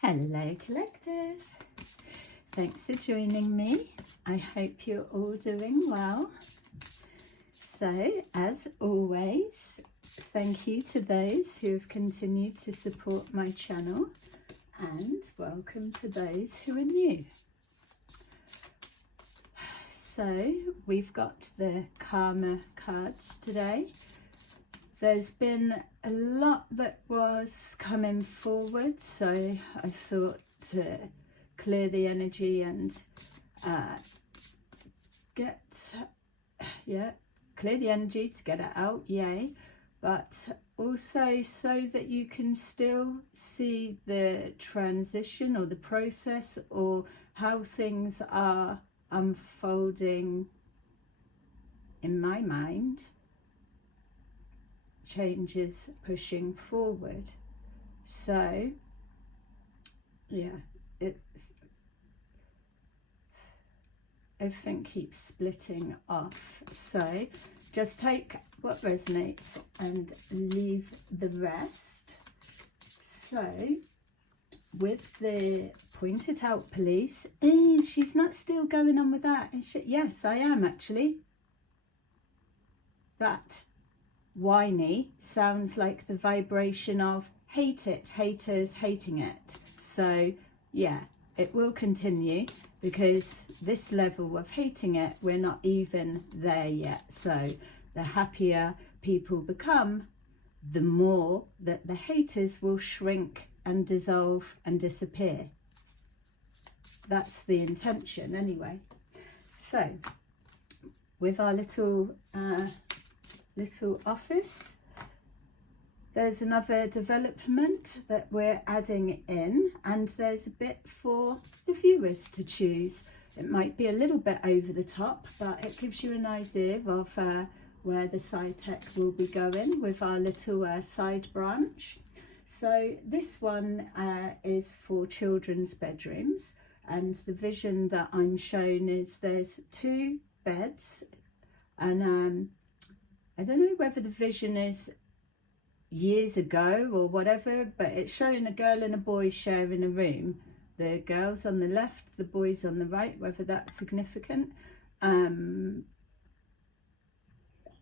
Hello Collective, thanks for joining me. I hope you're all doing well. So as always, thank you to those who have continued to support my channel and welcome to those who are new. So we've got the Karma cards today. There's been a lot that was coming forward, so I thought to clear the energy and clear the energy to get it out, yay, but also so that you can still see the transition or the process or how things are unfolding in my mind. Changes pushing forward. So yeah, everything keeps splitting off, so just take what resonates and leave the rest. So with the pointed out police, she's not still going on with that, is she? Yes, I am actually. That whiny sounds like the vibration of hate it, haters hating it. So yeah, it will continue because this level of hating it, we're not even there yet. So the happier people become, the more that the haters will shrink and dissolve and disappear. That's the intention anyway. So with our little office, there's another development that we're adding in, and there's a bit for the viewers to choose. It might be a little bit over the top, but it gives you an idea of where the PsyTech will be going with our little side branch. So this one is for children's bedrooms, and the vision that I'm shown is there's 2 beds, and I don't know whether the vision is years ago or whatever, but it's showing a girl and a boy sharing a room. The girl's on the left, the boy's on the right, whether that's significant.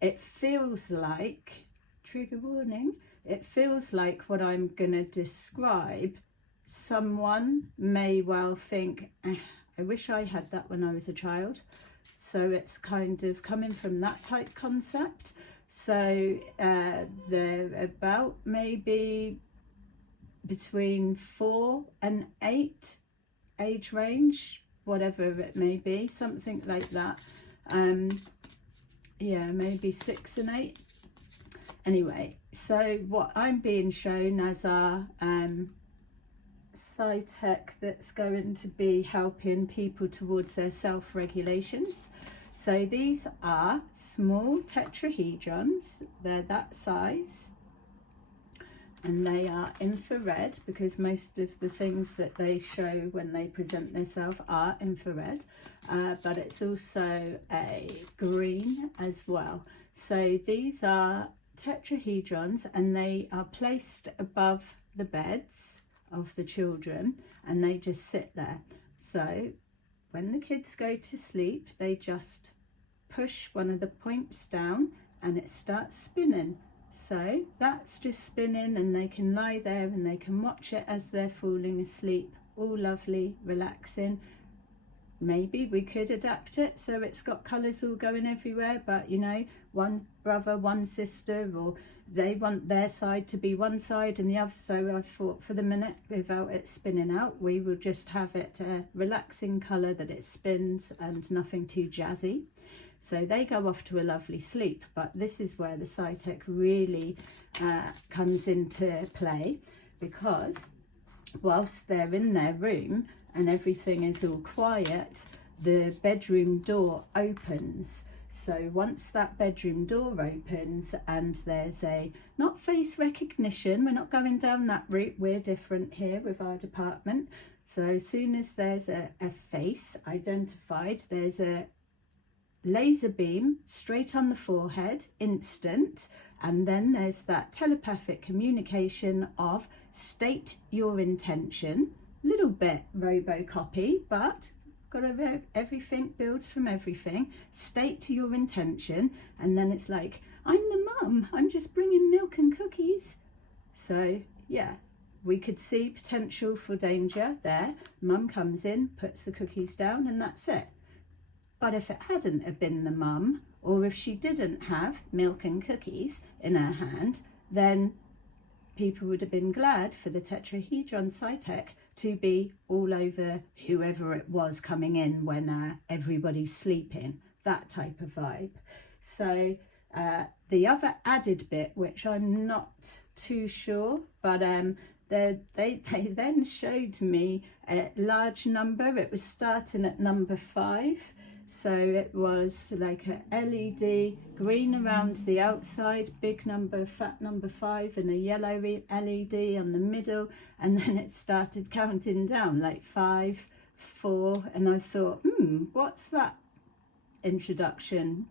It feels like, trigger warning, it feels like what I'm going to describe, someone may well think, I wish I had that when I was a child. So it's kind of coming from that type concept. So they're about maybe between 4 and 8 age range, whatever it may be, something like that. Yeah, maybe 6 and 8. Anyway, so what I'm being shown as our PsyTech that's going to be helping people towards their self-regulations. So these are small tetrahedrons, they're that size, and they are infrared because most of the things that they show when they present themselves are infrared, but it's also a green as well. So these are tetrahedrons and they are placed above the beds of the children and they just sit there. So when the kids go to sleep, they just push one of the points down and it starts spinning. So that's just spinning and they can lie there and they can watch it as they're falling asleep. All lovely, relaxing. Maybe we could adapt it so it's got colours all going everywhere, but you know, one brother, one sister, or they want their side to be one side and the other. So I thought for the minute, without it spinning out, we will just have it a relaxing colour that it spins and nothing too jazzy. So they go off to a lovely sleep, but this is where the PsyTech really comes into play, because whilst they're in their room and everything is all quiet, the bedroom door opens. So once that bedroom door opens and there's a, not face recognition, we're not going down that route, we're different here with our department. So as soon as there's a face identified, there's a laser beam straight on the forehead, instant, and then there's that telepathic communication of state your intention. little bit robocopy, but got to, everything builds from everything. State to your intention, and then it's like, I'm the mum, I'm just bringing milk and cookies. So yeah, we could see potential for danger there. Mum comes in, puts the cookies down, and that's it. But if it hadn't have been the mum, or if she didn't have milk and cookies in her hand, then people would have been glad for the tetrahedron PsyTech to be all over whoever it was coming in when everybody's sleeping, that type of vibe. So the other added bit, which I'm not too sure, but they then showed me a large number. It was starting at number 5. So it was like a LED, green around the outside, big number, fat number 5, and a yellow LED on the middle. And then it started counting down like 5, 4. And I thought, what's that introduction?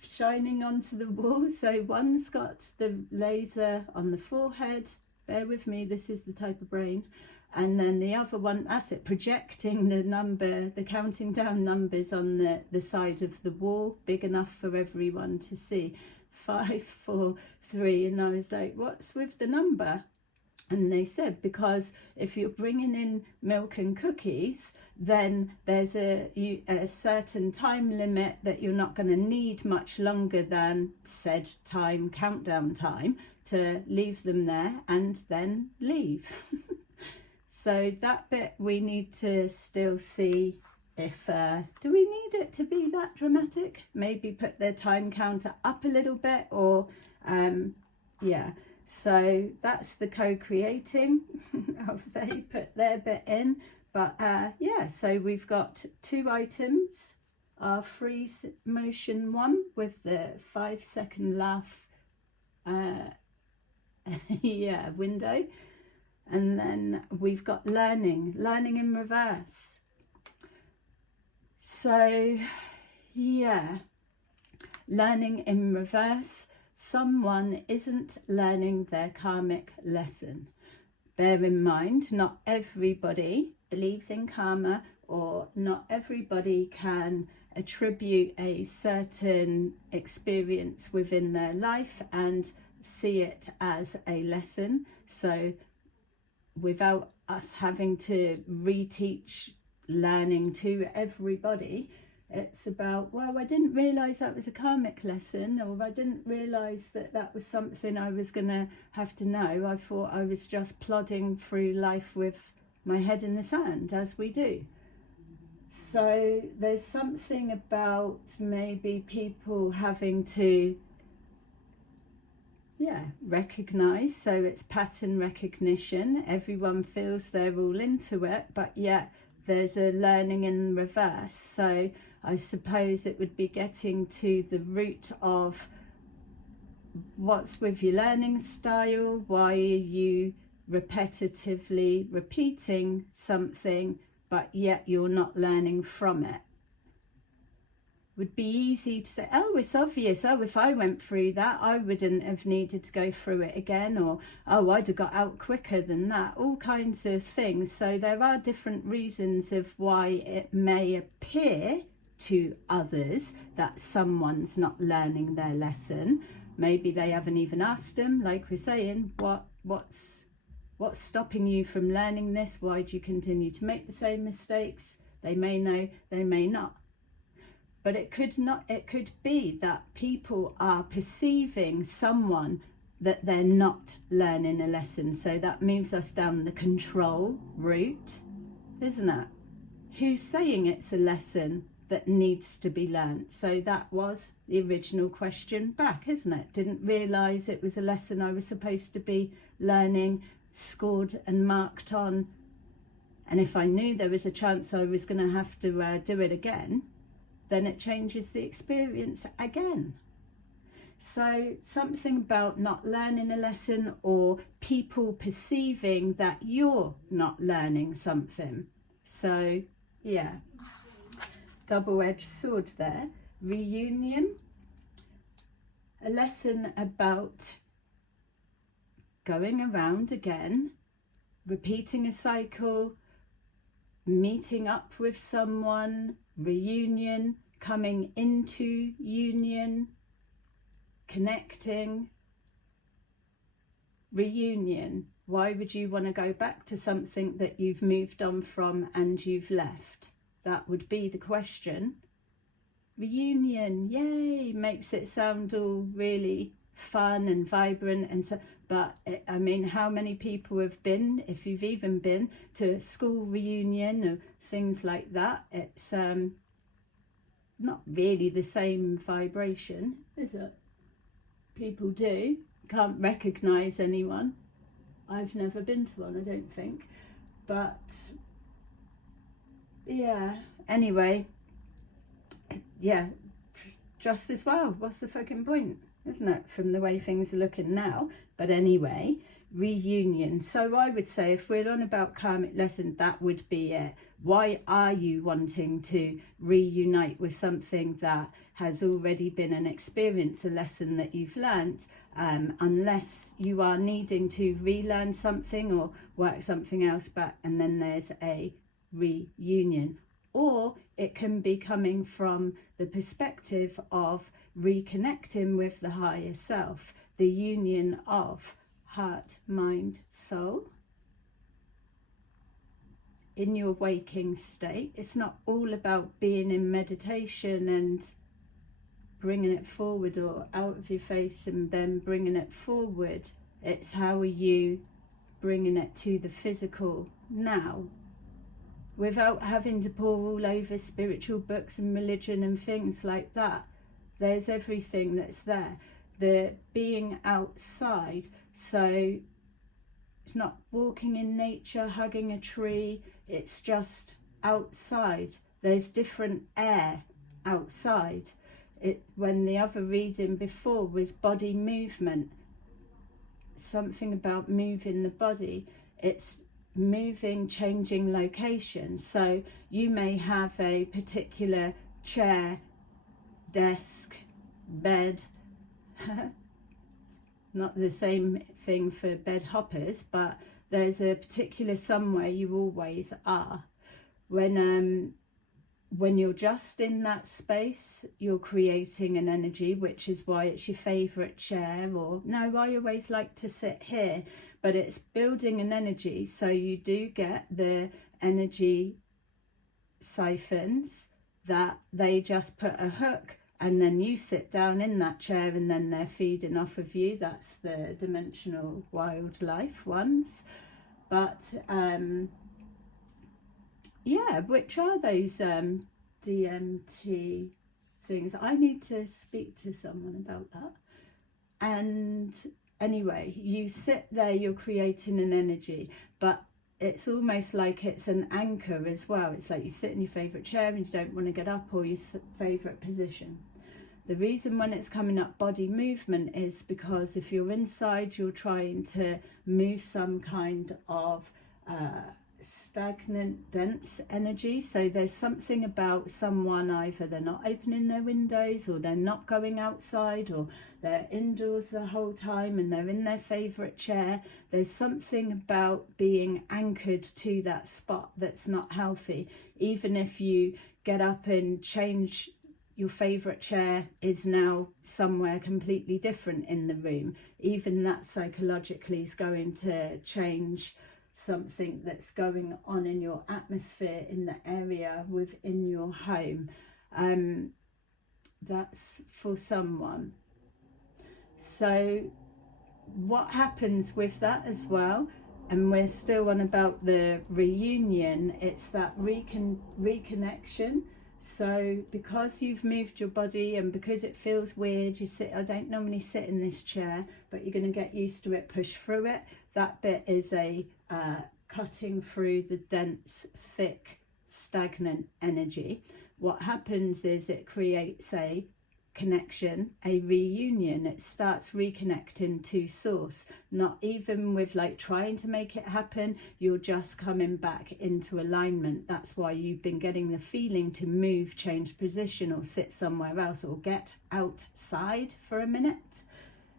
Shining onto the wall. So one's got the laser on the forehead. Bear with me, this is the type of brain. And then the other one, that's it, projecting the number, the counting down numbers on the side of the wall, big enough for everyone to see. 5, 4, 3. And I was like, what's with the number? And they said, because if you're bringing in milk and cookies, then there's a certain time limit that you're not going to need much longer than said time, countdown time, to leave them there and then leave. So that bit we need to still see if, do we need it to be that dramatic? Maybe put the time counter up a little bit, or yeah. So that's the co-creating. They put their bit in. But yeah, so we've got 2 items. Our freeze motion one with the 5-second laugh yeah, window. And then we've got learning in reverse. So yeah, learning in reverse. Someone isn't learning their karmic lesson. Bear in mind, not everybody believes in karma, or not everybody can attribute a certain experience within their life and see it as a lesson. So without us having to reteach learning to everybody, it's about, well, I didn't realise that was a karmic lesson, or I didn't realise that that was something I was going to have to know. I thought I was just plodding through life with my head in the sand, as we do. So there's something about maybe people having to, yeah, recognise. So it's pattern recognition. Everyone feels they're all into it, but yet there's a learning in reverse. So I suppose it would be getting to the root of what's with your learning style. Why are you repetitively repeating something, but yet you're not learning from it? Would be easy to say, oh, it's obvious. Oh, if I went through that, I wouldn't have needed to go through it again. Or, oh, I'd have got out quicker than that. All kinds of things. So there are different reasons of why it may appear to others that someone's not learning their lesson. Maybe they haven't even asked them, like we're saying, what's stopping you from learning this? Why do you continue to make the same mistakes? They may know, they may not. But it could be that people are perceiving someone that they're not learning a lesson. So that moves us down the control route, isn't it? Who's saying it's a lesson that needs to be learnt? So that was the original question back, isn't it? Didn't realise it was a lesson I was supposed to be learning, scored and marked on. And if I knew there was a chance I was going to have to do it again, then it changes the experience again. So something about not learning a lesson, or people perceiving that you're not learning something. So yeah, double-edged sword there. Reunion, a lesson about going around again, repeating a cycle, meeting up with someone, reunion, coming into union, connecting, reunion. Why would you want to go back to something that you've moved on from and you've left? That would be the question. Reunion, yay, makes it sound all really fun and vibrant, and so, but I mean, how many people have been, if you've even been to a school reunion or things like that? It's not really the same vibration, is it? People do, can't recognize anyone. I've never been to one, I don't think, but yeah, anyway, yeah, just as well. What's the fucking point, isn't it, from the way things are looking now? But anyway, reunion. So I would say, if we're on about karmic lesson, that would be it. Why are you wanting to reunite with something that has already been an experience, a lesson that you've learnt, unless you are needing to relearn something or work something else back, and then there's a reunion. Or it can be coming from the perspective of reconnecting with the higher self, the union of heart, mind, soul in your waking state. It's not all about being in meditation and bringing it forward, or out of your face and then bringing it forward. It's how are you bringing it to the physical now, without having to pour all over spiritual books and religion and things like that. There's everything that's there. The being outside, so it's not walking in nature, hugging a tree, it's just outside. There's different air outside. When the other reading before was body movement, something about moving the body, it's moving, changing location. So you may have a particular chair, desk, bed, not the same thing for bed hoppers, but there's a particular somewhere you always are. When you're just in that space, you're creating an energy, which is why it's your favourite chair. Or no, I always like to sit here, but it's building an energy. So you do get the energy siphons that they just put a hook, and then you sit down in that chair and then they're feeding off of you. That's the dimensional wildlife ones. But yeah, which are those DMT things? I need to speak to someone about that. And anyway, you sit there, you're creating an energy, but it's almost like it's an anchor as well. It's like you sit in your favourite chair and you don't want to get up, or your favourite position. The reason when it's coming up body movement is because if you're inside, you're trying to move some kind of stagnant, dense energy. So there's something about someone, either they're not opening their windows, or they're not going outside, or they're indoors the whole time and they're in their favourite chair. There's something about being anchored to that spot that's not healthy. Even if you get up and change, your favourite chair is now somewhere completely different in the room, even that psychologically is going to change something that's going on in your atmosphere, in the area within your home. That's for someone. So what happens with that as well, and we're still on about the reunion, it's that reconnection. So because you've moved your body and because it feels weird, I don't normally sit in this chair, but you're going to get used to it, push through it. That bit is a cutting through the dense, thick, stagnant energy. What happens is it creates a connection, a reunion. It starts reconnecting to source, not even with like trying to make it happen. You're just coming back into alignment. That's why you've been getting the feeling to move, change position, or sit somewhere else, or get outside for a minute.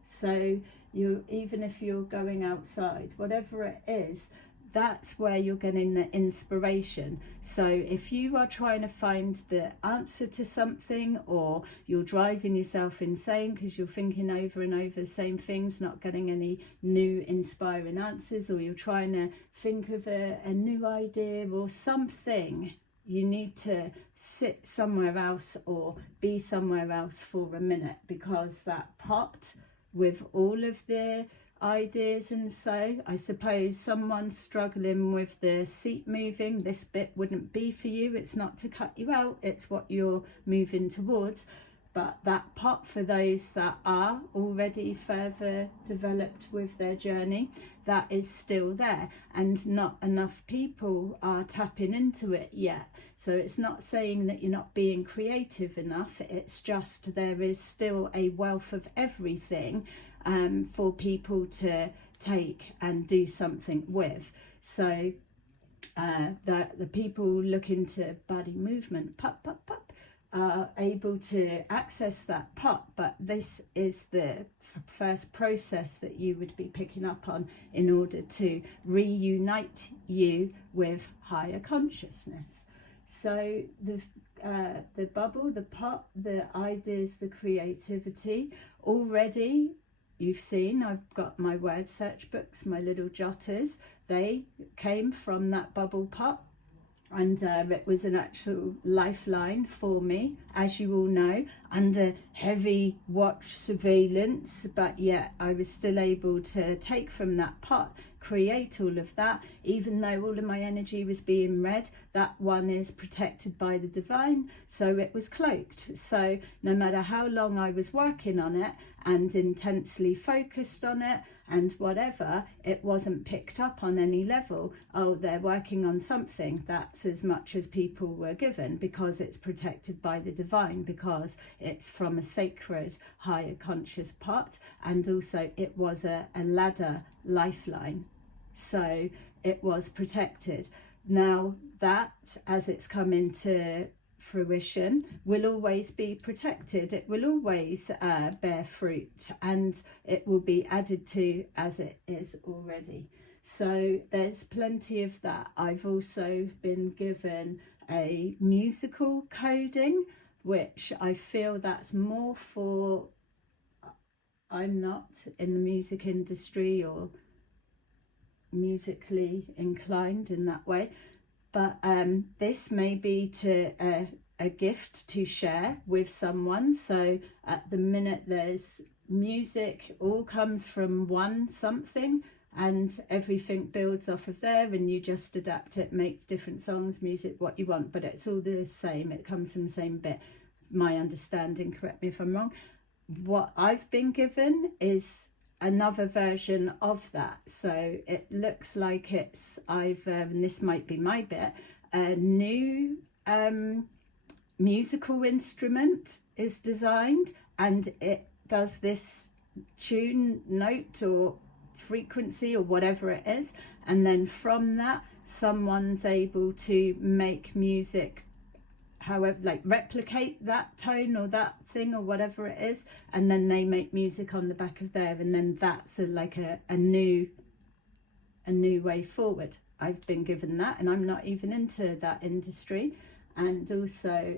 So even if you're going outside, whatever it is, that's where you're getting the inspiration. So if you are trying to find the answer to something, or you're driving yourself insane because you're thinking over and over the same things, not getting any new inspiring answers, or you're trying to think of a new idea or something, you need to sit somewhere else or be somewhere else for a minute, because that pot with all of the ideas, and so I suppose someone's struggling with the seat moving, this bit wouldn't be for you. It's not to cut you out, it's what you're moving towards. But that pot, for those that are already further developed with their journey, that is still there, and not enough people are tapping into it yet. So it's not saying that you're not being creative enough, it's just there is still a wealth of everything for people to take and do something with. So the people looking to body movement, pop, pop, pop, are able to access that pot, but this is the first process that you would be picking up on in order to reunite you with higher consciousness. So the bubble, the pot, the ideas, the creativity, already you've seen I've got my word search books, my little jotters. They came from that bubble pot, and it was an actual lifeline for me, as you all know, under heavy watch surveillance, but yet I was still able to take from that pot, create all of that, even though all of my energy was being read. That one is protected by the divine, so it was cloaked. So no matter how long I was working on it and intensely focused on it and whatever, it wasn't picked up on any level. Oh, they're working on something. That's as much as people were given, because it's protected by the divine, because it's from a sacred higher conscious pot, and also it was a ladder lifeline, so it was protected. Now that, as it's come into fruition, will always be protected. It will always bear fruit, and it will be added to as it is already. So there's plenty of that. I've also been given a musical coding, which I feel that's more for, I'm not in the music industry or musically inclined in that way, but this may be to a gift to share with someone. So at the minute there's music, all comes from one something, and everything builds off of there, and you just adapt it, make different songs, music, what you want, but it's all the same, it comes from the same bit. My understanding, correct me if I'm wrong. What I've been given is another version of that, so it looks like it's either, and this might be my bit, a new musical instrument is designed, and it does this tune, note or frequency or whatever it is, and then from that someone's able to make music, however, like replicate that tone or that thing or whatever it is, and then they make music on the back of there, and then that's a new way forward. I've been given that, and I'm not even into that industry. And also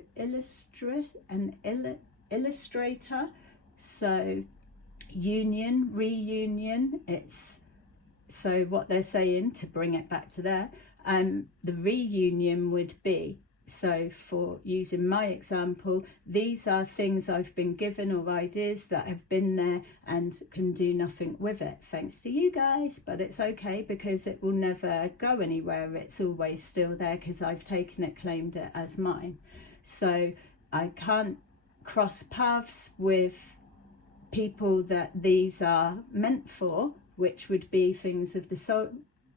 illustrator, so union, reunion, it's, so what they're saying, to bring it back to there, the reunion would be, so for using my example, these are things I've been given or ideas that have been there and can do nothing with it, thanks to you guys, but it's okay because it will never go anywhere. It's always still there because I've taken it, claimed it as mine. So I can't cross paths with people that these are meant for, which would be things of the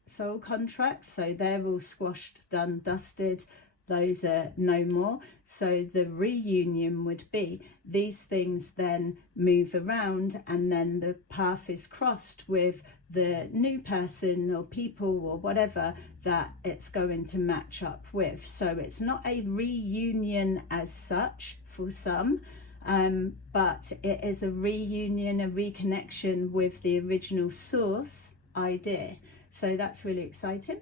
soul contracts. So they're all squashed, done, dusted. Those are no more. So the reunion would be these things then move around, and then the path is crossed with the new person or people or whatever that it's going to match up with. So it's not a reunion as such for some, but it is a reunion, a reconnection with the original source idea. So that's really exciting.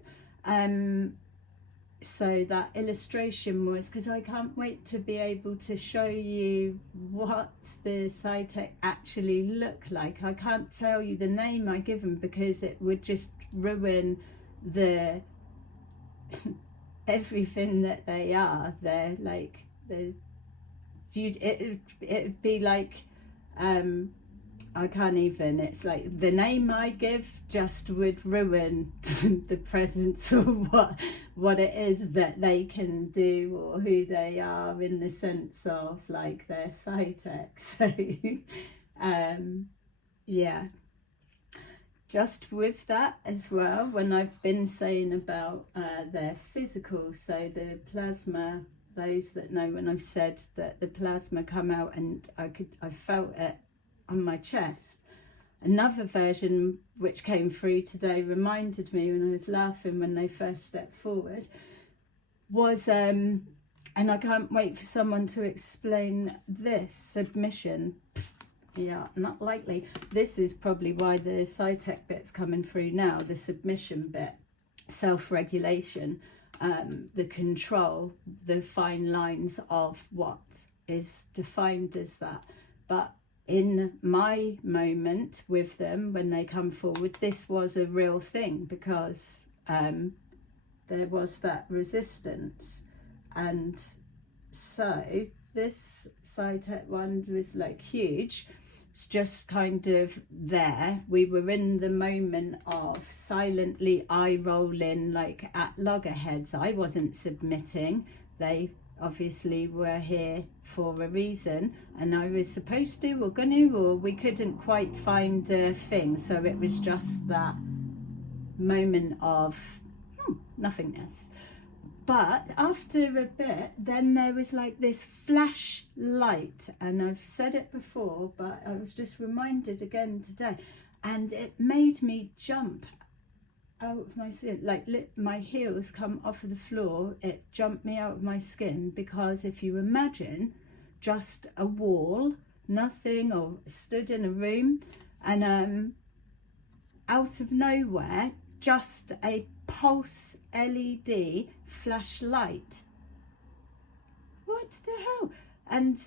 So that illustration was, because I can't wait to be able to show you what the PsyTech actually look like. I can't tell you the name I give them because it would just ruin the everything that they are. They're like it'd be like I can't even, it's like the name I give just would ruin the presence of what it is that they can do or who they are, in the sense of like their PsyTech. So yeah, just with that as well, when I've been saying about their physical, so the plasma, those that know, when I've said that the plasma come out and I felt it on my chest. Another version which came through today reminded me, when I was laughing when they first stepped forward, was and I can't wait for someone to explain this, submission. Yeah, not likely. This is probably why the PsyTech bit's coming through now, the submission bit, self-regulation, the control, the fine lines of what is defined as that. But in my moment with them, when they come forward, this was a real thing, because there was that resistance. And so this PsyTech one was like huge. It's just kind of there. We were in the moment of silently eye rolling like at loggerheads. I wasn't submitting. They obviously were here for a reason, and I was supposed to or gonna, or we couldn't quite find a thing. So it was just that moment of nothingness. But after a bit, then there was like this flash light, and I've said it before, but I was just reminded again today, and it made me jump out of my skin, like my heels come off of the floor. It jumped me out of my skin, because if you imagine just a wall, nothing, or stood in a room, and out of nowhere, just a pulse LED flashlight. What the hell? And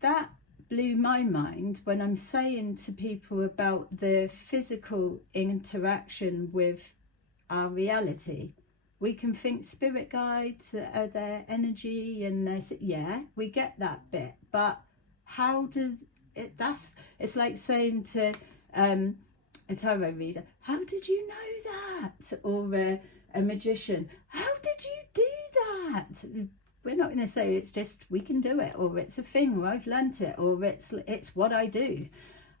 that blew my mind when I'm saying to people about the physical interaction with our reality. We can think spirit guides are their energy, and yeah, we get that bit, but how does it, it's like saying to a tarot reader, how did you know that? Or a magician, how did you do that? We're not going to say it's just we can do it, or it's a thing, or I've learnt it, or it's what I do.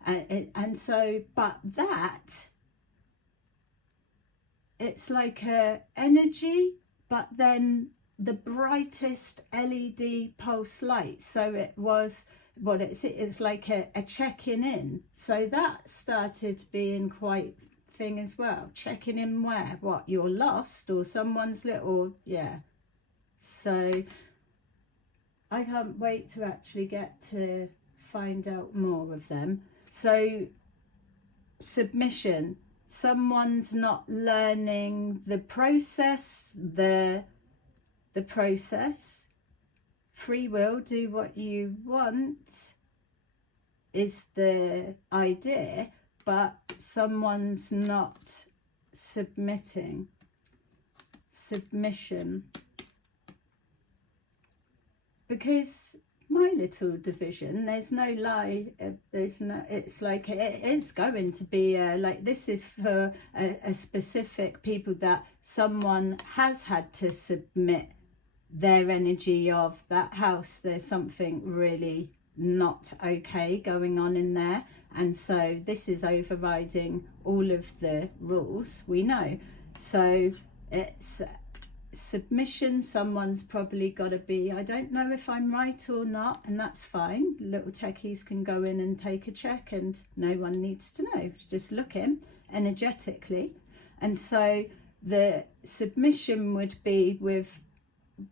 And so, but that, it's like a energy, but then the brightest LED pulse light. So it was what it's like a checking in. So that started being quite thing as well. Checking in where? What, you're lost, or someone's little, yeah. So I can't wait to actually get to find out more of them. So submission, someone's not learning the process, the process. Free will, do what you want, is the idea, but someone's not submitting. Submission. Because my little division, there's no lie, there's no, it's like it is going to be like, this is for a specific people that someone has had to submit their energy of that house. There's something really not okay going on in there, and so this is overriding all of the rules we know. So it's submission. Someone's probably got to be, I don't know if I'm right or not, and that's fine. Little techies can go in and take a check, and no one needs to know, just look in energetically. And so the submission would be with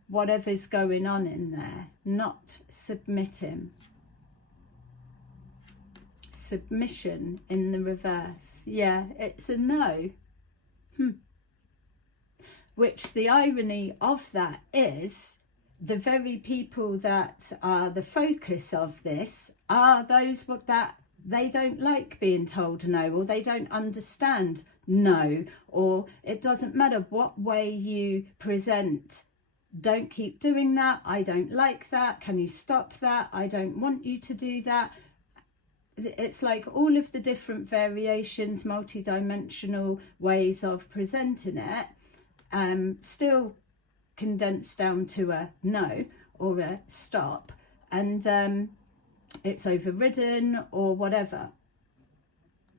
whatever's going on in there, not submitting. Submission in the reverse. Yeah, it's a no. Which the irony of that is, the very people that are the focus of this are those that they don't like being told no, or they don't understand no, or it doesn't matter what way you present. Don't keep doing that. I don't like that. Can you stop that? I don't want you to do that. It's like all of the different variations, multi-dimensional ways of presenting it, still condensed down to a no or a stop, and it's overridden or whatever.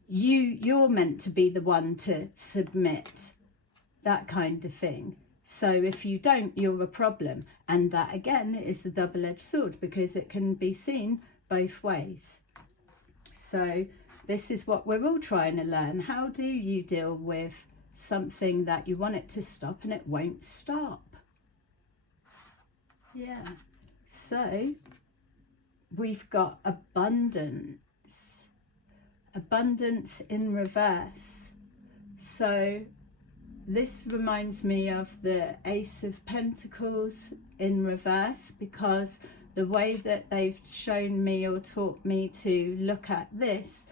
You're meant to be the one to submit, that kind of thing. So if you don't, you're a problem, and that again is a double-edged sword, because it can be seen both ways. So this is what we're all trying to learn. How do you deal with something that you want it to stop and it won't stop? Yeah. So we've got abundance. Abundance in reverse. So this reminds me of the Ace of Pentacles in reverse, because the way that they've shown me or taught me to look at this,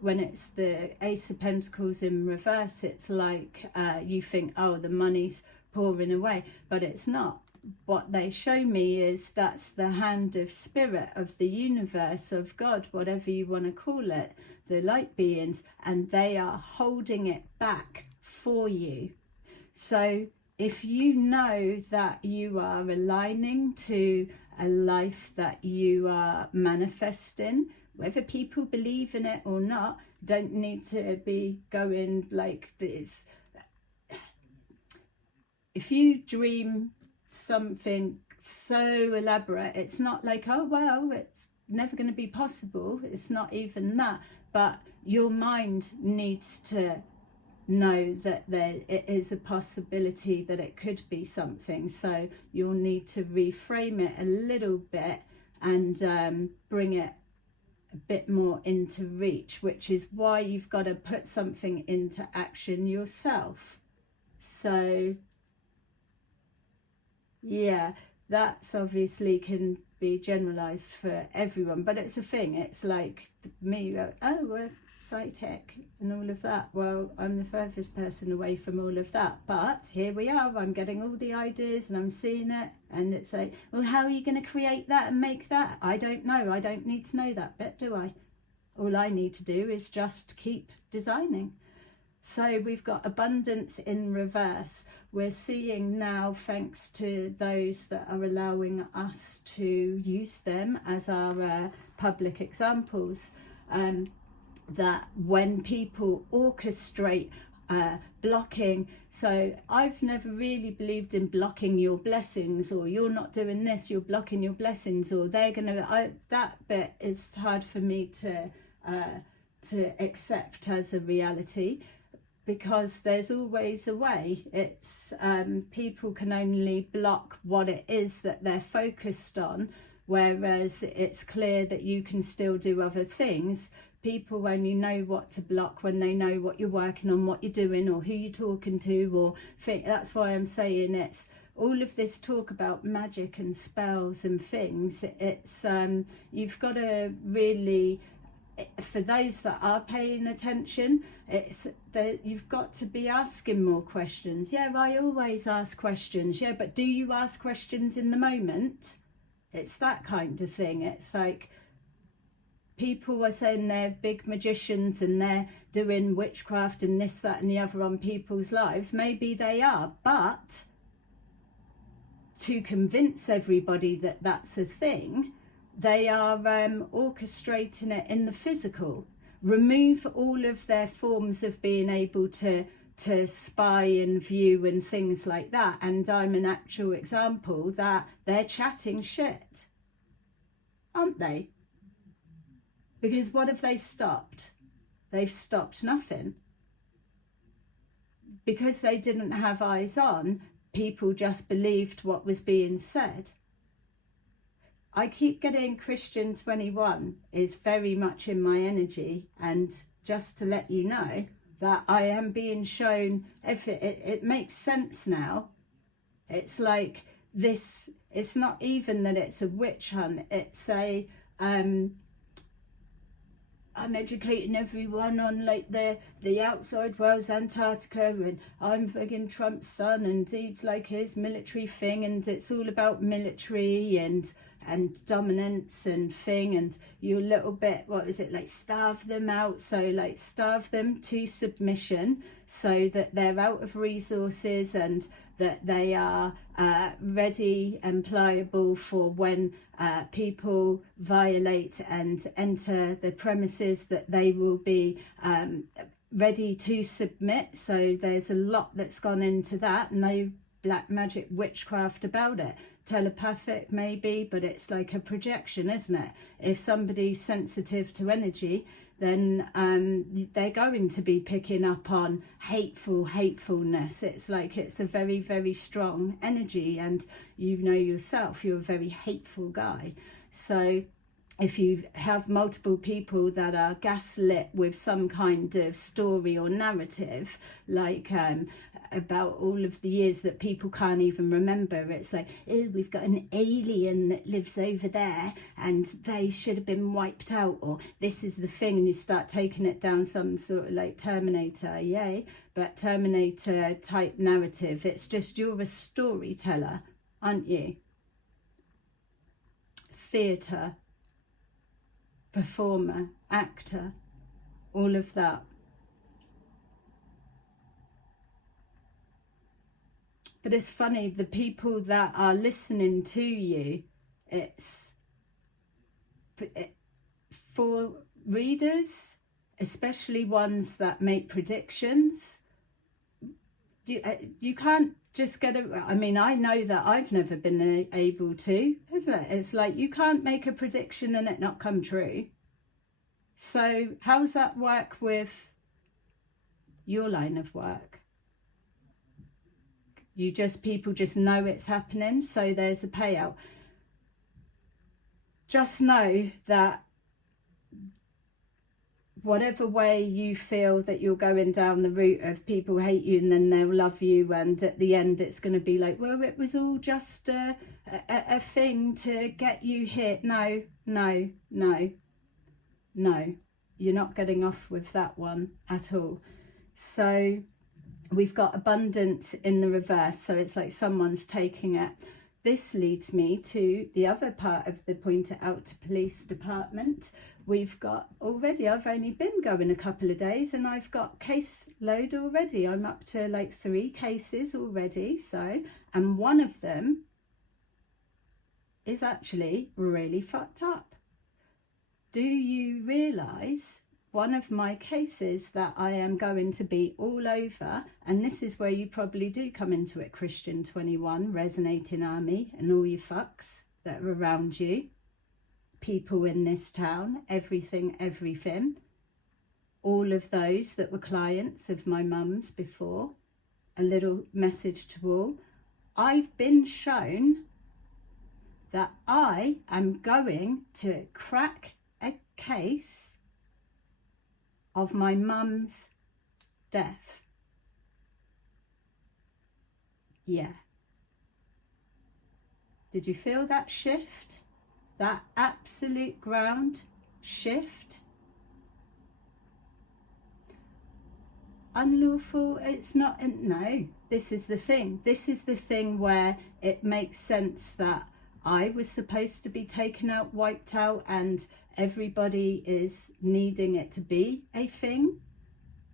when it's the Ace of Pentacles in reverse, it's like you think, oh, the money's pouring away, but it's not. What they show me is that's the hand of spirit, of the universe, of God, whatever you want to call it, the light beings, and they are holding it back for you. So if you know that you are aligning to a life that you are manifesting, whether people believe in it or not, don't need to be going like this. If you dream something so elaborate, it's not like, oh well, it's never going to be possible. It's not even that, but your mind needs to know that it is a possibility that it could be something. So you'll need to reframe it a little bit and bring it a bit more into reach, which is why you've got to put something into action yourself. So yeah, that's obviously can be generalized for everyone, but it's a thing. It's like me, oh, we're PsyTech and all of that. Well, I'm the furthest person away from all of that, but here we are. I'm getting all the ideas and I'm seeing it, and it's like, well, how are you going to create that and make that? I don't know. I don't need to know that bit, do I? All I need to do is just keep designing. So we've got abundance in reverse. We're seeing now, thanks to those that are allowing us to use them as our public examples, that when people orchestrate blocking, so I've never really believed in blocking your blessings, or you're not doing this, you're blocking your blessings, or they're gonna, that bit is hard for me to accept as a reality, because there's always a way. It's people can only block what it is that they're focused on, whereas it's clear that you can still do other things. People only know what to block when they know what you're working on, what you're doing, or who you're talking to, or think. That's why I'm saying it's all of this talk about magic and spells and things. It's you've got to really, for those that are paying attention, it's that you've got to be asking more questions. Yeah, I always ask questions. Yeah, but do you ask questions in the moment? It's that kind of thing. It's like, people are saying they're big magicians and they're doing witchcraft and this, that and the other on people's lives. Maybe they are, but to convince everybody that that's a thing, they are orchestrating it in the physical. Remove all of their forms of being able to spy and view and things like that, and I'm an actual example that they're chatting shit, aren't they? Because what have they stopped? They've stopped nothing. Because they didn't have eyes on, people just believed what was being said. I keep getting Christian 21 is very much in my energy, and just to let you know that I am being shown, if it makes sense now. It's like this, it's not even that it's a witch hunt, it's a I'm educating everyone on like the outside world's Antarctica, and I'm fucking Trump's son, and he's like his military thing, and it's all about military and dominance and thing, and you a little bit, what is it, like starve them out, so like starve them to submission so that they're out of resources and that they are ready and pliable for when people violate and enter the premises, that they will be ready to submit. So there's a lot that's gone into that. No black magic witchcraft about it. Telepathic maybe, but it's like a projection, isn't it? If somebody's sensitive to energy, then they're going to be picking up on hatefulness. It's like it's a very, very strong energy, and you know yourself, you're a very hateful guy. So if you have multiple people that are gaslit with some kind of story or narrative, like about all of the years that people can't even remember, it's like, oh, we've got an alien that lives over there and they should have been wiped out, or this is the thing, and you start taking it down some sort of like Terminator, yay, but Terminator type narrative. It's just, you're a storyteller, aren't you? Theatre, performer, actor, all of that. But it's funny, the people that are listening to you, it's for readers, especially ones that make predictions, you can't just get a, I mean, I know that I've never been able to, isn't it? It's like you can't make a prediction and it not come true. So how's that work with your line of work? You just, people just know it's happening, so there's a payout. Just know that whatever way you feel that you're going down the route of people hate you and then they'll love you, and at the end it's going to be like, well, it was all just a thing to get you hit. No, no, no, no. You're not getting off with that one at all. So we've got abundance in the reverse, so it's like someone's taking it. This leads me to the other part of the point it out to police department. We've got already, I've only been going a couple of days and I've got case load already. I'm up to like 3 cases already. So, and one of them is actually really fucked up. Do you realise one of my cases that I am going to be all over, and this is where you probably do come into it, Christian 21, resonating army, and all you fucks that are around you, people in this town, everything, all of those that were clients of my mum's before, a little message to all. I've been shown that I am going to crack a case of my mum's death. Yeah. Did you feel that shift? That absolute ground shift? Unlawful, it's not, no, this is the thing. This is the thing where it makes sense that I was supposed to be taken out, wiped out, and everybody is needing it to be a thing.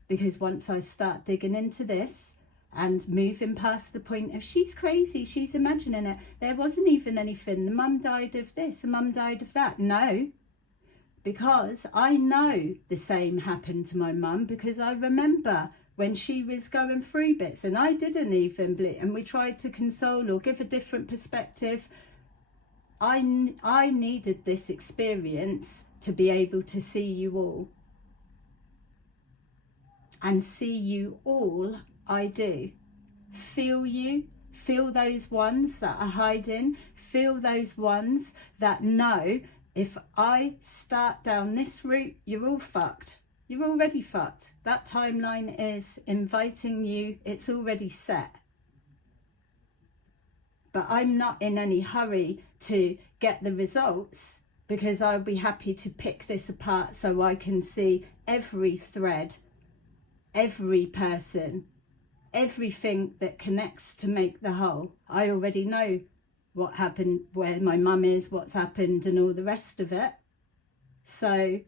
Because once I start digging into this and moving past the point of she's crazy, she's imagining it, there wasn't even anything, the mum died of this, the mum died of that. No, because I know the same happened to my mum, because I remember when she was going through bits and I didn't even believe, and we tried to console or give a different perspective. I needed this experience to be able to see you all. And see you all, I do. Feel you, Feel those ones that are hiding. Feel those ones that know, if I start down this route, you're all fucked. You're already fucked. That timeline is inviting you. It's already set. But I'm not in any hurry to get the results, because I'll be happy to pick this apart so I can see every thread, every person, everything that connects to make the whole. I already know what happened, where my mum is, what's happened, and all the rest of it. So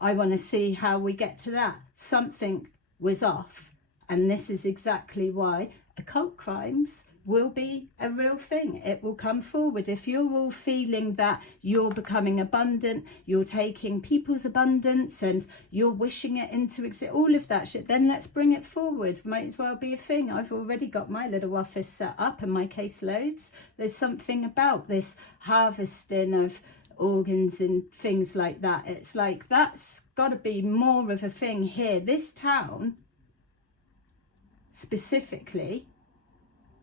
I want to see how we get to that. Something was off, and this is exactly why occult crimes will be a real thing. It will come forward. If you're all feeling that you're becoming abundant, you're taking people's abundance and you're wishing it into existence, all of that shit, then let's bring it forward. Might as well be a thing. I've already got my little office set up and my caseloads. There's something about this harvesting of organs and things like that. It's like, that's got to be more of a thing here. This town specifically,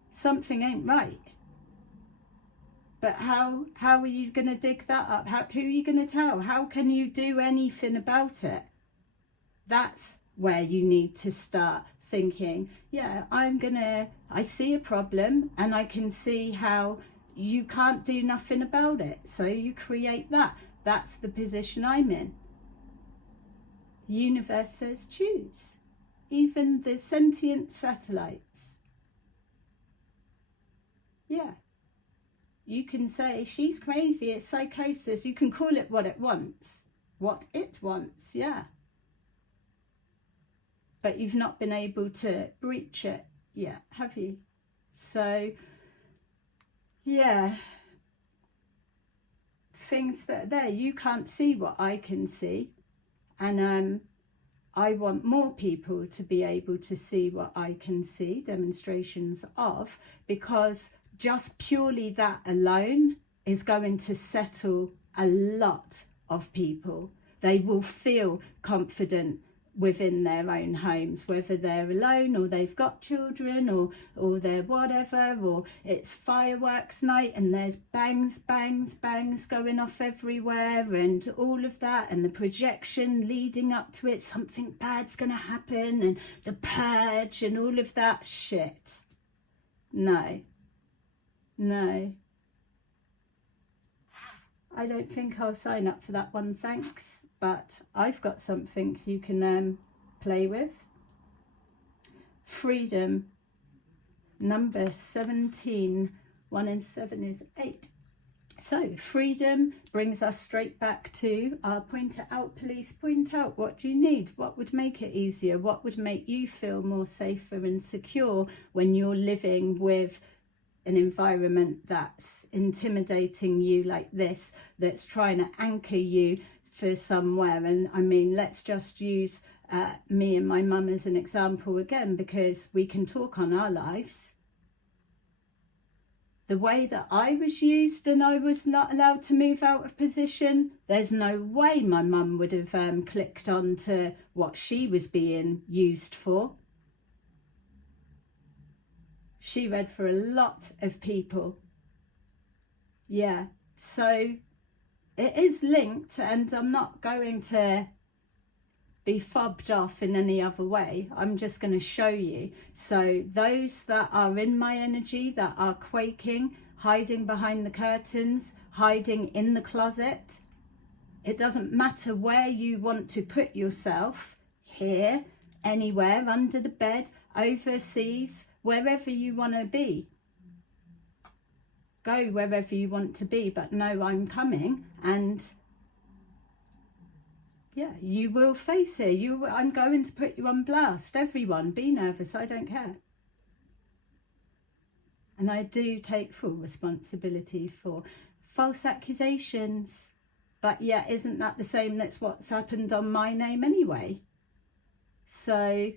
something ain't right. But how are you going to dig that up? Who are you going to tell? How can you do anything about it? That's where you need to start thinking, yeah, I see a problem and I can see how you can't do nothing about it. So you create that. That's the position I'm in. The universe says choose. Even the sentient satellites. Yeah, you can say she's crazy, it's psychosis. You can call it what it wants, yeah. But you've not been able to breach it yet, have you? So, yeah, things that are there, you can't see what I can see, and I want more people to be able to see what I can see, demonstrations of, because just purely that alone is going to settle a lot of people. They will feel confident within their own homes, whether they're alone or they've got children or they're whatever, or it's fireworks night and there's bangs going off everywhere and all of that, and the projection leading up to it, something bad's gonna happen, and the purge and all of that shit. No, I don't think I'll sign up for that one, thanks. But I've got something you can play with. Freedom, number 17. 1 and 7 is 8. So freedom brings us straight back to our point it out, police, point out. What do you need? What would make it easier? What would make you feel more safer and secure when you're living with an environment that's intimidating you like this, that's trying to anchor you for somewhere? And I mean, let's just use me and my mum as an example again, because we can talk on our lives. The way that I was used and I was not allowed to move out of position, there's no way my mum would have clicked on to what she was being used for. She read for a lot of people. Yeah, so it is linked, and I'm not going to be fobbed off in any other way. I'm just going to show you. So those that are in my energy, that are quaking, hiding behind the curtains, hiding in the closet, it doesn't matter where you want to put yourself, here, anywhere, under the bed, overseas, wherever you want to be. Go wherever you want to be, but know I'm coming, and yeah, you will face it. I'm going to put you on blast. Everyone, be nervous, I don't care. And I do take full responsibility for false accusations. But yeah, isn't that the same? That's what's happened on my name anyway. So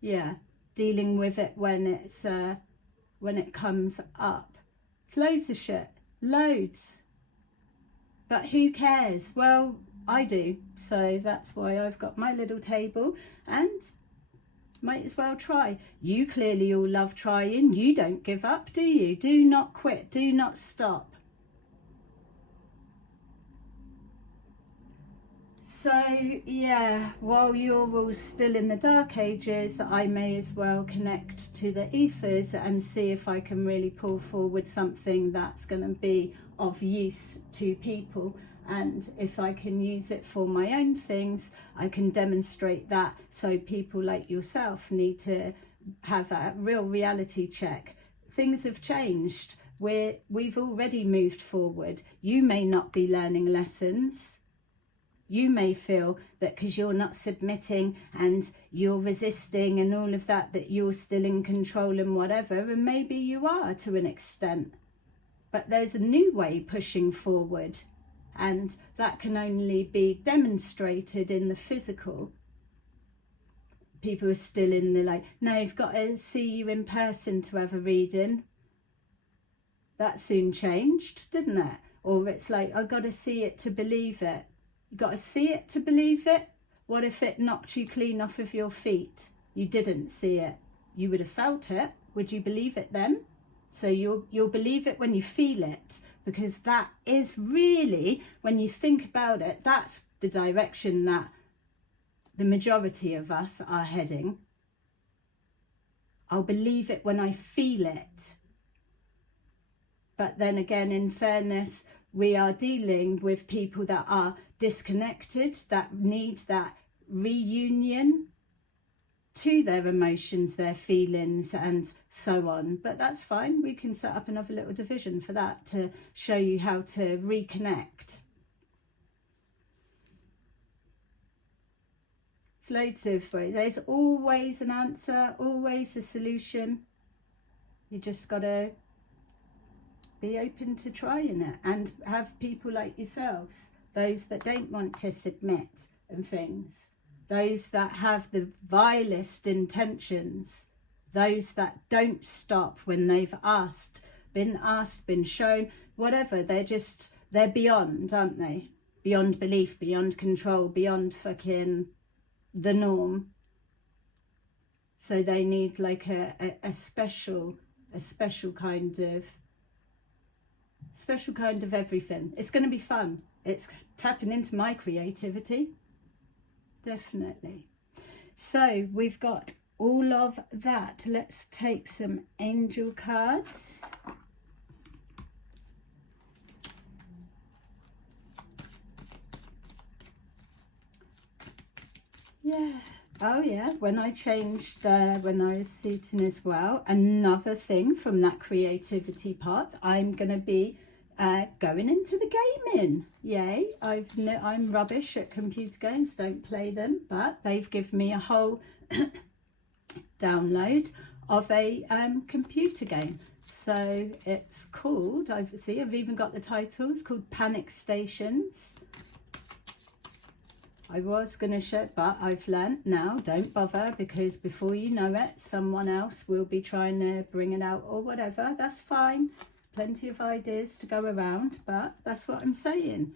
yeah, dealing with it when it comes up. It's loads of shit, loads. But who cares? Well, I do. So that's why I've got my little table, and Might as well try. You clearly all love trying. You don't give up, do you? Do not quit. Do not stop. So yeah, while you're all still in the dark ages, I may as well connect to the ethers and see if I can really pull forward something that's going to be of use to people. And if I can use it for my own things, I can demonstrate that. So people like yourself need to have a real reality check. Things have changed. We've already moved forward. You may not be learning lessons. You may feel that because you're not submitting and you're resisting and all of that, that you're still in control and whatever, and maybe you are to an extent. But there's a new way pushing forward, and that can only be demonstrated in the physical. People are still in the like, no, you've got to see you in person to have a reading. That soon changed, didn't it? Or it's like, I've got to see it to believe it. You got to see it to believe it. What if it knocked you clean off of your feet? You didn't see it. You would have felt it. Would you believe it then? So you'll believe it when you feel it, because that is really, when you think about it, that's the direction that the majority of us are heading. I'll believe it when I feel it. But then again, in fairness, we are dealing with people that are disconnected, that need that reunion to their emotions, their feelings, and so on. But that's fine. We can set up another little division for that to show you how to reconnect. It's loads of ways. There's always an answer, always a solution. You just got to be open to trying it and have people like yourselves, those that don't want to submit and things, those that have the vilest intentions, those that don't stop when they've been shown, whatever. They're beyond, aren't they? Beyond belief, beyond control, beyond fucking the norm. So they need like a special kind of everything. It's going to be fun. It's tapping into my creativity, definitely. So we've got all of that. Let's take some angel cards. Yeah. Oh yeah, when I changed, when I was seating as well, another thing from that creativity part, I'm going to be going into the gaming. Yay. I'm rubbish at computer games, don't play them, but they've given me a whole download of a computer game. So it's called, I've even got the title, it's called Panic Stations. I was going to show, but I've learnt now, don't bother, because before you know it, someone else will be trying to bring it out or whatever. That's fine. Plenty of ideas to go around, but that's what I'm saying.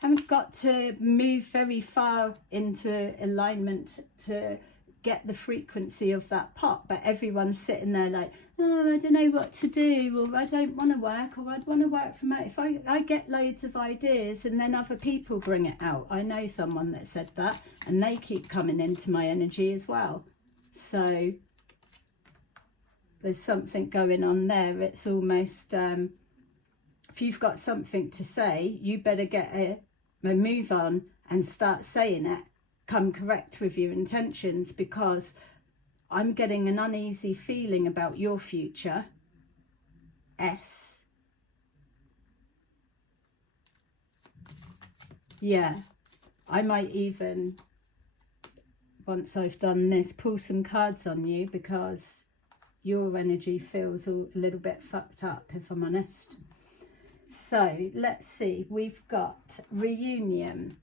Haven't got to move very far into alignment to get the frequency of that pot, but everyone's sitting there like, oh, I don't know what to do, or I don't want to work, or I'd want to work from home. If I get loads of ideas and then other people bring it out. I know someone that said that, and they keep coming into my energy as well. So there's something going on there. It's almost, if you've got something to say, you better get a move on and start saying it. Come correct with your intentions, because I'm getting an uneasy feeling about your future. Yeah, I might even, once I've done this, pull some cards on you, because your energy feels a little bit fucked up, if I'm honest. So let's see, we've got reunion.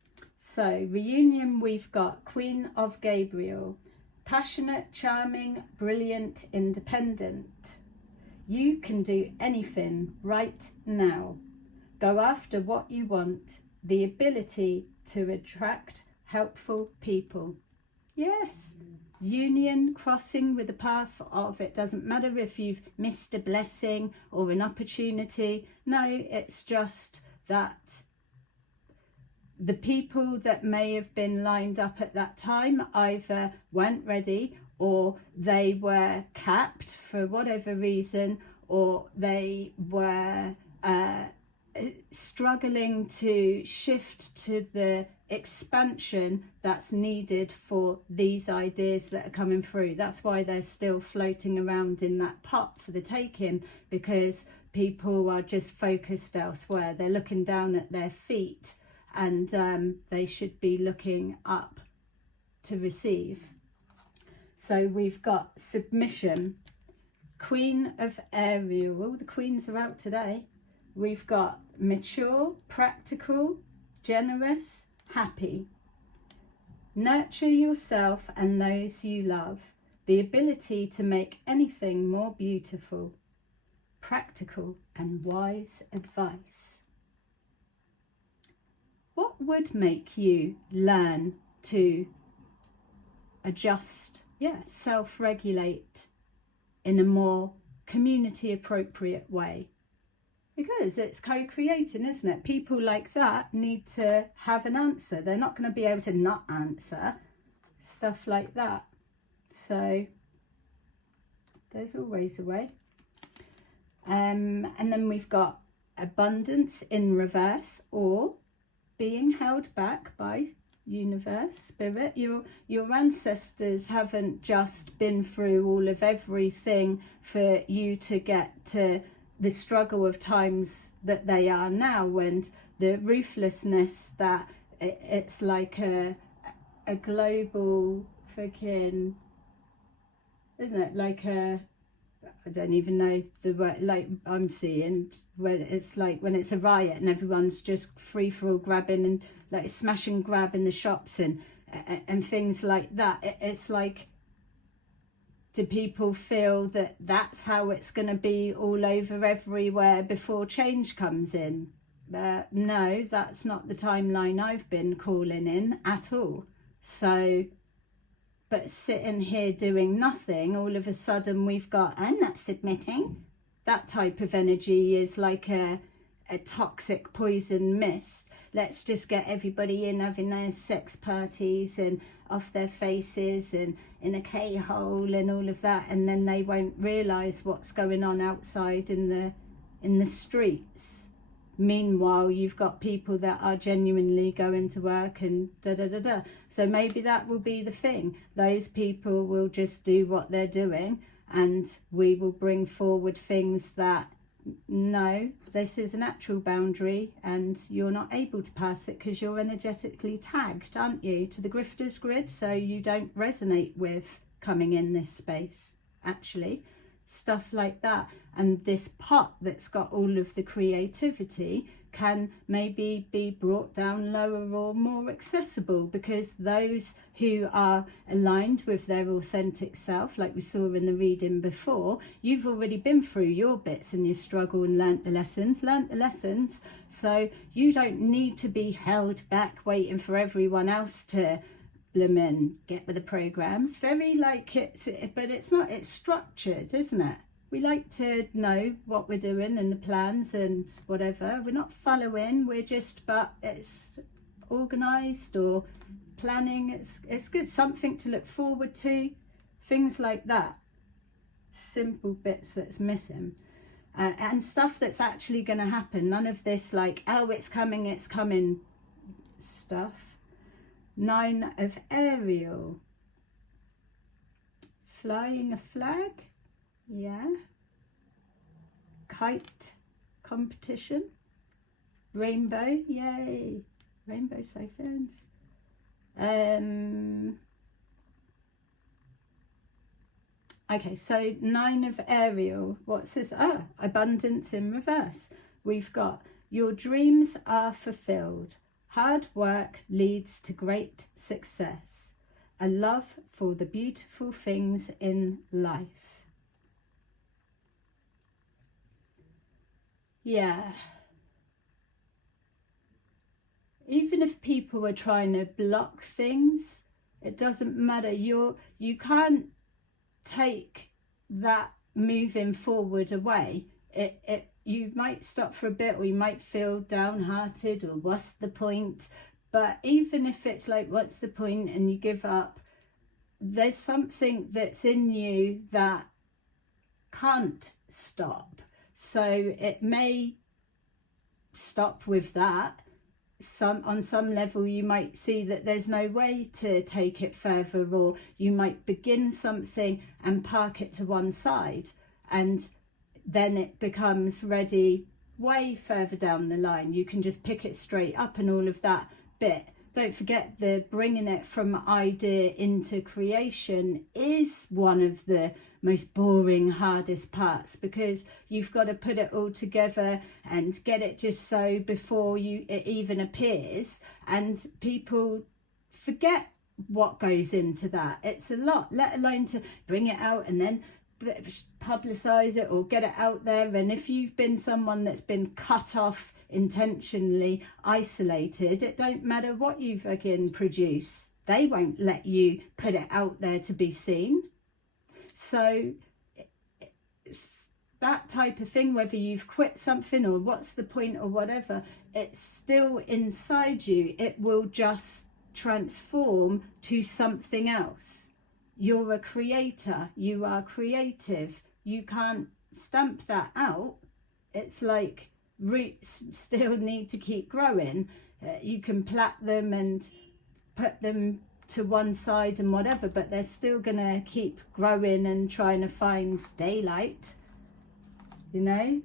So reunion, we've got Queen of Gabriel. Passionate, charming, brilliant, independent. You can do anything right now. Go after what you want. The ability to attract helpful people. Yes, union, crossing with the path of, it doesn't matter if you've missed a blessing or an opportunity. No, it's just that the people that may have been lined up at that time either weren't ready, or they were capped for whatever reason, or they were struggling to shift to the expansion that's needed for these ideas that are coming through. That's why they're still floating around in that pot for the taking, because people are just focused elsewhere. They're looking down at their feet, and they should be looking up to receive. So we've got submission, Queen of Ariel. Oh, the queens are out today. We've got mature, practical, generous, happy. Nurture yourself and those you love. The ability to make anything more beautiful. Practical and wise advice. What would make you learn to adjust, self-regulate in a more community appropriate way? Because it's co-creating, isn't it? People like that need to have an answer. They're not going to be able to not answer stuff like that. So there's always a way. And then we've got abundance in reverse, or being held back by universe, spirit. Your ancestors haven't just been through all of everything for you to get to the struggle of times that they are now, and the ruthlessness that it's like a global freaking, isn't it, like a, I don't even know the word, like I'm seeing when it's like when it's a riot and everyone's just free for all grabbing and like smash and grab in the shops and things like that. It's like, do people feel that that's how it's going to be all over everywhere before change comes in? No, that's not the timeline I've been calling in at all. So, but sitting here doing nothing, all of a sudden we've got, I'm not submitting. That type of energy is like a toxic poison mist. Let's just get everybody in having their sex parties and off their faces and in a K-hole and all of that, and then they won't realise what's going on outside in the streets. Meanwhile, you've got people that are genuinely going to work and da-da-da-da. So maybe that will be the thing. Those people will just do what they're doing, and we will bring forward things that, no, this is an actual boundary and you're not able to pass it because you're energetically tagged, aren't you, to the grifter's grid, so you don't resonate with coming in this space, actually. Stuff like that. And this pot that's got all of the creativity can maybe be brought down lower or more accessible, because those who are aligned with their authentic self, like we saw in the reading before, you've already been through your bits and your struggle and learnt the lessons, so you don't need to be held back waiting for everyone else to bloomin' get with the programs. Very like it's, but it's not, it's structured, isn't it? We like to know what we're doing and the plans and whatever. We're not following, we're just, but it's organised or planning. It's good, something to look forward to, things like that. Simple bits that's missing. And stuff that's actually going to happen. None of this like, oh, it's coming stuff. 9 of Ariel. Flying a flag. Yeah. Kite competition. Rainbow. Yay. Rainbow siphons. Okay, so 9 of Ariel. What's this? Ah, abundance in reverse. We've got your dreams are fulfilled. Hard work leads to great success. A love for the beautiful things in life. Yeah. Even if people are trying to block things, It doesn't matter. You can't take that moving forward away. You might stop for a bit, or you might feel downhearted, or what's the point? But even if it's like, what's the point, and you give up, there's something that's in you that can't stop. So it may stop with that. On some level you might see that there's no way to take it further, or you might begin something and park it to one side, and then it becomes ready way further down the line. You can just pick it straight up and all of that bit. Don't forget, the bringing it from idea into creation is one of the most boring, hardest parts, because you've got to put it all together and get it just so before it even appears, and people forget what goes into that. It's a lot, let alone to bring it out and then publicize it or get it out there. And if you've been someone that's been cut off, intentionally isolated, it don't matter what you've again produce, they won't let you put it out there to be seen. So that type of thing, whether you've quit something or what's the point or whatever, it's still inside you. It will just transform to something else. You're a creator, you are creative, you can't stamp that out. It's like roots still need to keep growing. You can plait them and put them to one side and whatever, but they're still gonna keep growing and trying to find daylight, you know.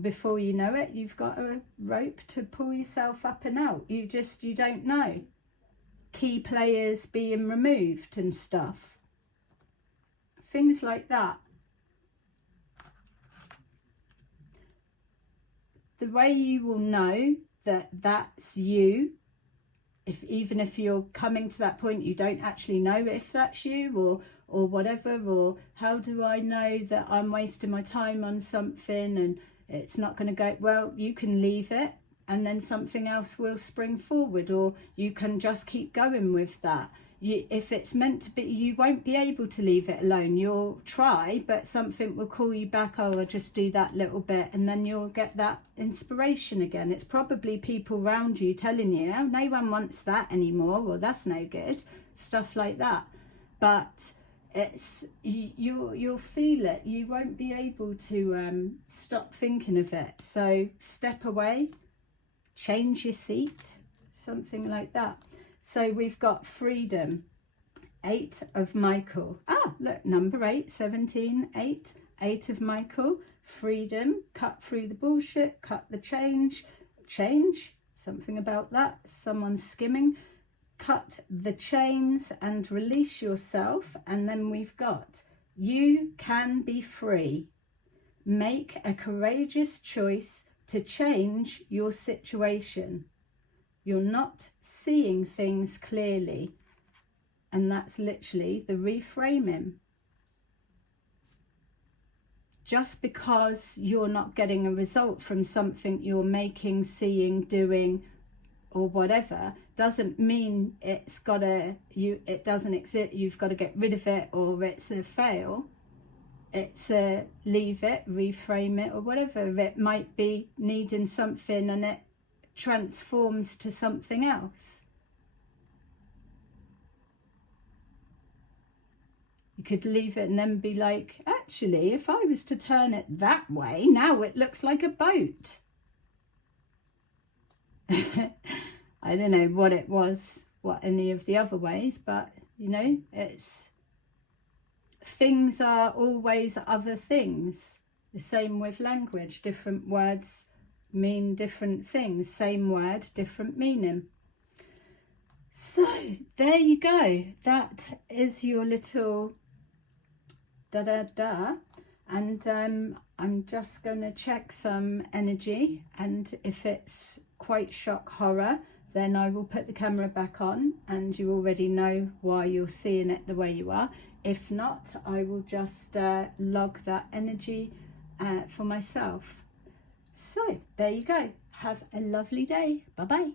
Before you know it, you've got a rope to pull yourself up and out. You don't know. Key players being removed and stuff, things like that. The way you will know that that's you, even if you're coming to that point, you don't actually know if that's you or whatever, or how do I know that I'm wasting my time on something and it's not going to go well? You can leave it and then something else will spring forward, or you can just keep going with that. If it's meant to be, you won't be able to leave it alone. You'll try, but something will call you back. Oh, I'll just do that little bit, and then you'll get that inspiration again. It's probably people around you telling you, oh, no one wants that anymore, or that's no good, stuff like that. But it's you'll feel it. You won't be able to stop thinking of it. So step away, change your seat, something like that. So we've got freedom, 8 of Michael. Ah, look, number 8, 17, 8, 8 of Michael. Freedom, cut through the bullshit, cut the change, something about that, someone skimming. Cut the chains and release yourself. And then we've got, you can be free. Make a courageous choice to change your situation. You're not seeing things clearly, and that's literally the reframing. Just because you're not getting a result from something you're making, seeing, doing, or whatever, doesn't mean it doesn't exist. You've got to get rid of it, or it's a fail. It's a leave it, reframe it, or whatever. It might be needing something and it transforms to something else. You could leave it and then be like, actually, if I was to turn it that way, now it looks like a boat. I don't know what it was, what any of the other ways, but you know, things are always other things. The same with language, different words mean different things, same word, different meaning. So there you go, that is your little da-da-da, and I'm just going to check some energy, and if it's quite shock horror, then I will put the camera back on, and you already know why you're seeing it the way you are. If not, I will just log that energy for myself. So there you go. Have a lovely day. Bye bye.